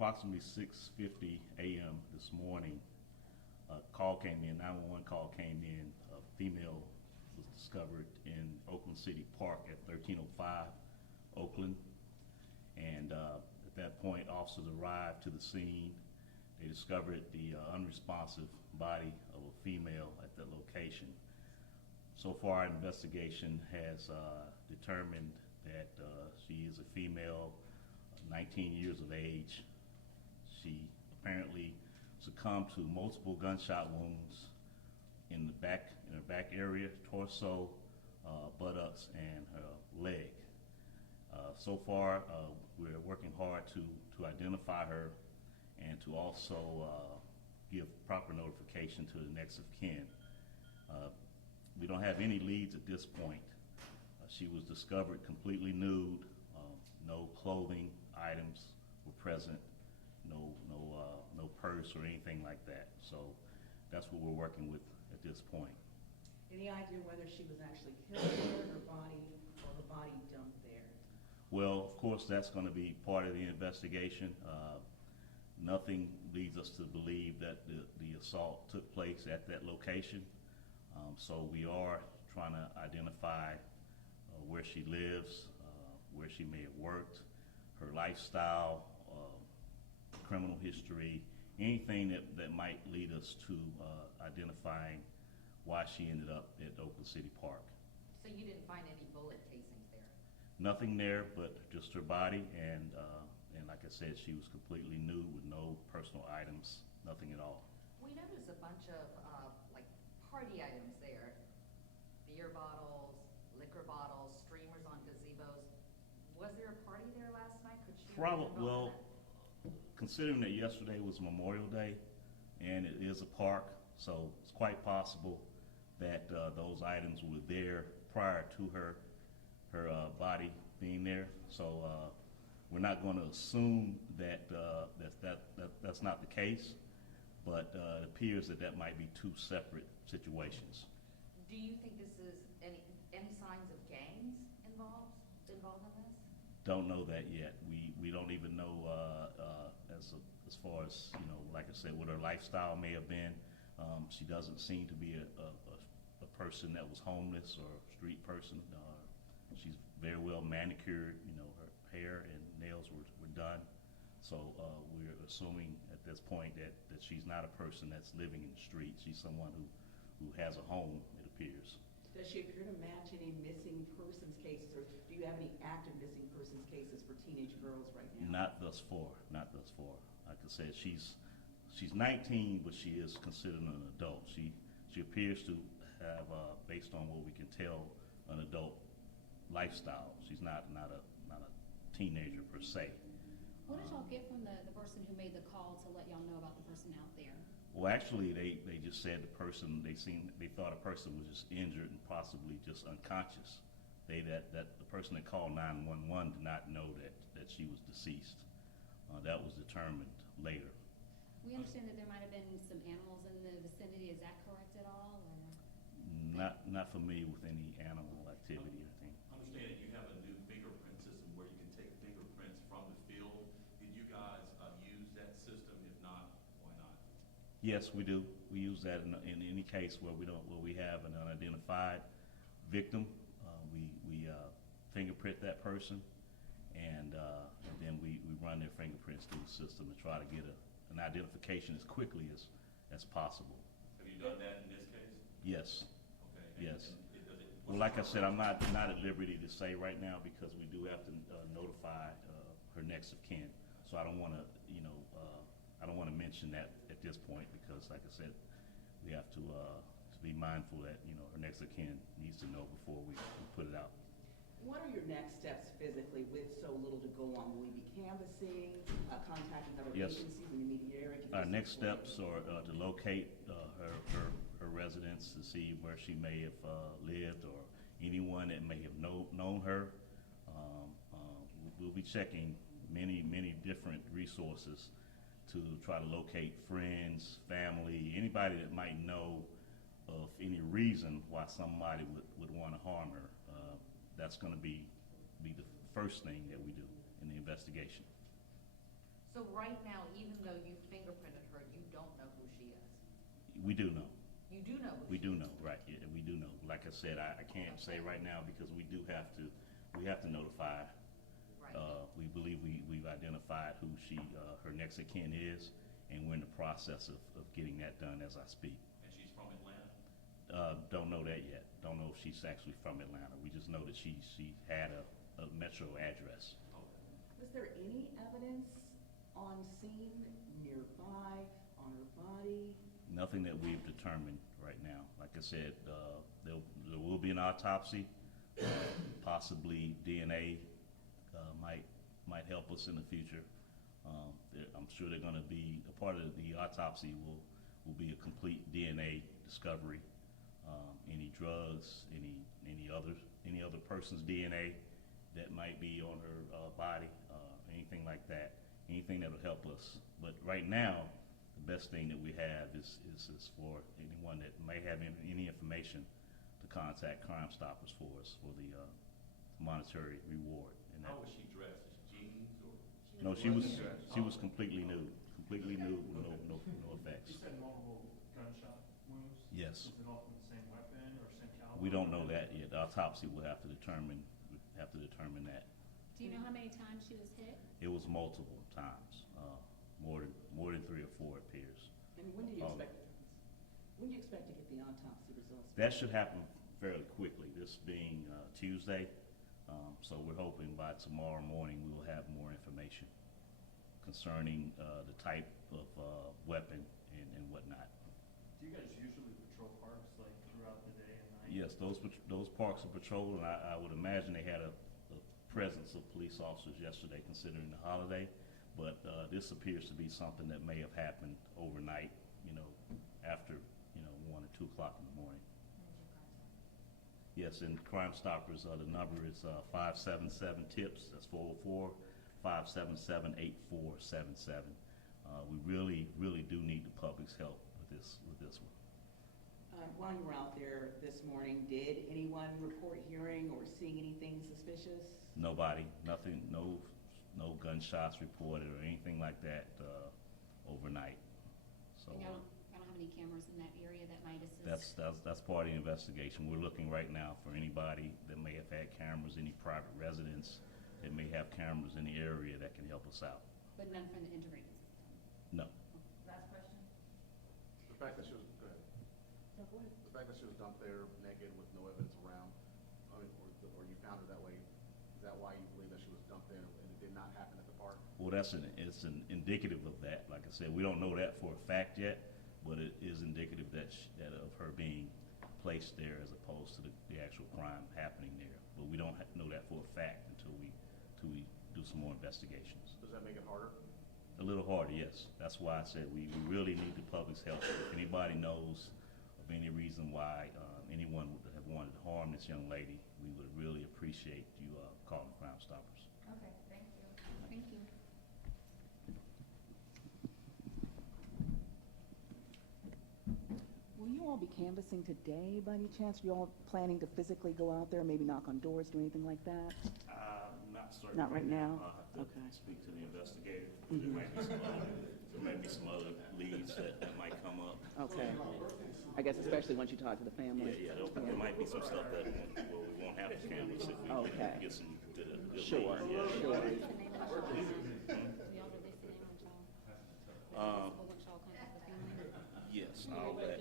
approximately 6:50 a.m. this morning, a call came in, 911 call came in. A female was discovered in Oakland City Park at 1305 Oakland. And at that point, officers arrived to the scene. They discovered the unresponsive body of a female at that location. So far, our investigation has determined that she is a female, 19 years of age. She apparently succumbed to multiple gunshot wounds in her back area, torso, buttocks, and her leg. So far, we're working hard to identify her and to also give proper notification to the next of kin. We don't have any leads at this point. She was discovered completely nude. No clothing items were present. No purse or anything like that. So that's what we're working with at this point. Any idea whether she was actually killed there, her body dumped there? Well, of course, that's going to be part of the investigation. Nothing leads us to believe that the assault took place at that location. So we are trying to identify where she lives, where she may have worked, her lifestyle, criminal history, anything that might lead us to identifying why she ended up at Oakland City Park. So you didn't find any bullet casings there? Nothing there but just her body, and like I said, she was completely nude with no personal items, nothing at all. We noticed a bunch of like party items there. Beer bottles, liquor bottles, streamers on gazebos. Was there a party there last night? Could she Probably, well, considering that yesterday was Memorial Day and it is a park, so it's quite possible that those items were there prior to her body being there. So we're not going to assume that that's not the case, but it appears that might be two separate situations. Do you think this is any signs of gangs involved in this? Don't know that yet. We don't even know as far as, like I said, what her lifestyle may have been. She doesn't seem to be a person that was homeless or a street person. She's very well manicured. Her hair and nails were done. So we're assuming at this point that she's not a person that's living in the street. She's someone who has a home, it appears. Does she appear to match any missing persons cases, or do you have any active missing persons cases for teenage girls right now? Not thus far. Not thus far. Like I said, she's 19, but she is considered an adult. She appears to have, based on what we can tell, an adult lifestyle. She's not a teenager per se. What did y'all get from the person who made the call to let y'all know about the person out there? Well, actually, they just said the person, they thought a person was just injured and possibly just unconscious. That the person that called 911 did not know that she was deceased. That was determined later. We understand that there might have been some animals in the vicinity. Is that correct at all? Or? Not familiar with any animal activity or anything. I understand that you have a new fingerprint system where you can take fingerprints from the field. Did you guys use that system? If not, why not? Yes, we do. We use that in any case where we have an unidentified victim. We fingerprint that person, and then we run their fingerprints through the system to try to get an identification as quickly as possible. Have you done that in this case? Yes. Okay. Yes. Well, like I said, I'm not at liberty to say right now because we do have to notify her next of kin. So I don't want to mention that at this point because, like I said, we have to be mindful that her next of kin needs to know before we put it out. What are your next steps physically with so little to go on? Will we be canvassing, contacting other agencies in the immediate area? Our next steps are to locate her residence to see where she may have lived or anyone that may have known her. We'll be checking many different resources to try to locate friends, family, anybody that might know of any reason why somebody would want to harm her. That's going to be the first thing that we do in the investigation. So right now, even though you fingerprinted her, you don't know who she is? We do know. You do know who she is? We do know, right, yeah, we do know. Like I said, I can't say right now because we have to notify. Right. We believe we've identified who her next of kin is, and we're in the process of getting that done as I speak. And she's from Atlanta? Don't know that yet. Don't know if she's actually from Atlanta. We just know that she had a metro address. Okay. Was there any evidence on scene, nearby, on her body? Nothing that we've determined right now. Like I said, there will be an autopsy. Possibly DNA might help us in the future. I'm sure they're going to be a part of the autopsy. Will be a complete DNA discovery. Any drugs, any other person's DNA that might be on her body, anything like that. Anything that will help us. But right now, the best thing that we have is for anyone that may have any information to contact Crime Stoppers for us for the monetary reward. And How that, was she dressed? Jeans or? no, she was completely nude with no effects. You said multiple gunshot wounds? Yes. Is it all from the same weapon or same caliber? We don't know that yet. The autopsy will have to determine that. Do you know how many times she was hit? It was multiple times, more than 3 or 4 it appears. And when do you Oh. expect to get the autopsy results? That should happen fairly quickly, this being Tuesday. So we're hoping by tomorrow morning we will have more information concerning the type of weapon and whatnot. Do you guys usually patrol parks like throughout the day and night? Yes, those parks are patrolled, and I would imagine they had a presence of police officers yesterday considering the holiday. But this appears to be something that may have happened overnight, after 1 or 2 o'clock in the morning. Yes, and Crime Stoppers, the number is 577-TIPS. That's 404-577-8477. We really do need the public's help with this one. While you were out there this morning, did anyone report hearing or seeing anything suspicious? Nobody, nothing, no gunshots reported or anything like that overnight. So I don't have any cameras in that area that might assist. that's part of the investigation. We're looking right now for anybody that may have had cameras, any private residents that may have cameras in the area that can help us out. But none from the integrated system. No. Last question? The fact that she was, go ahead. No, go ahead. The fact that she was dumped there naked with no evidence around, or you found her that way, is that why you believe that she was dumped there and it did not happen at the park? Well, it's an indicative of that. Like I said, we don't know that for a fact yet, but it is indicative that of her being placed there as opposed to the actual crime happening there. But we don't know that for a fact until we do some more investigations. Does that make it harder? A little harder, yes. That's why I said we really need the public's help. If anybody knows of any reason why anyone would have wanted to harm this young lady, we would really appreciate you calling Crime Stoppers. Okay, thank you. Thank you. Will you all be canvassing today by any chance? Are you all planning to physically go out there, maybe knock on doors, do anything like that? Not certain. Not right now? I'll have to Okay. speak to the investigator. Mhm. There might be some other leads that might come up. Okay. I guess especially once you talk to the family. Yeah, there might be some stuff that where we won't have to canvas if we Okay. get some good Sure, leads. Yeah. sure. Release the name of Shaw. Do y'all release the name of Shaw? Is it possible when Shaw contacts the family? Yes, I'll let